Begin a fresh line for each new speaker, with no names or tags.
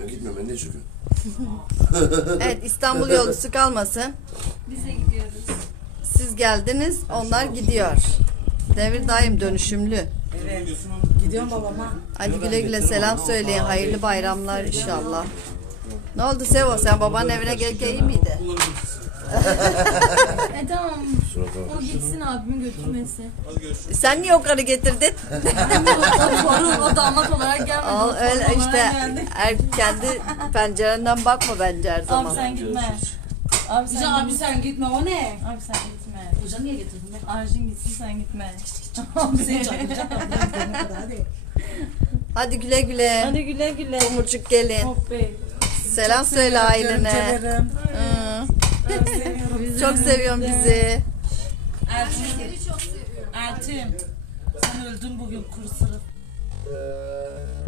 Ben gitmiyorum, ben ne çıkıyorum?
Evet, İstanbul yolcusu kalmasın.
Bize gidiyoruz.
Siz geldiniz, onlar gidiyor. Devir daim dönüşümlü.
Evet. Gidiyorum babama.
Hadi güle güle selam söyleyin. Hayırlı bayramlar inşallah. Ne oldu Sevo? Sen babanın evine gelirken iyi miydi?
Tamam. O gitsin abimin götürmesi.
Sen niye o karı getirdin?
O damat olarak gelmedi.
Al,
o
öyle
torun
işte
olarak geldi.
kendi pencerenden bakma bence her
Abi
zaman.
sen gitme. Abi sen,
Abi sen gitme o ne?
Abi sen gitme.
Hoca niye getirdin be?
Arjin gitsin sen gitme.
Abi seni çağıracağım. Hadi.
Hadi güle güle.
Hadi güle güle.
Umurcuk gelin.
Hop bey.
Selam söyle ailene.
Görümcelerim.
Hı.
Çok seviyorum.
Çok seviyorum bizi.
Ertim. Ertim. Sen öldün bugün kuru sırık.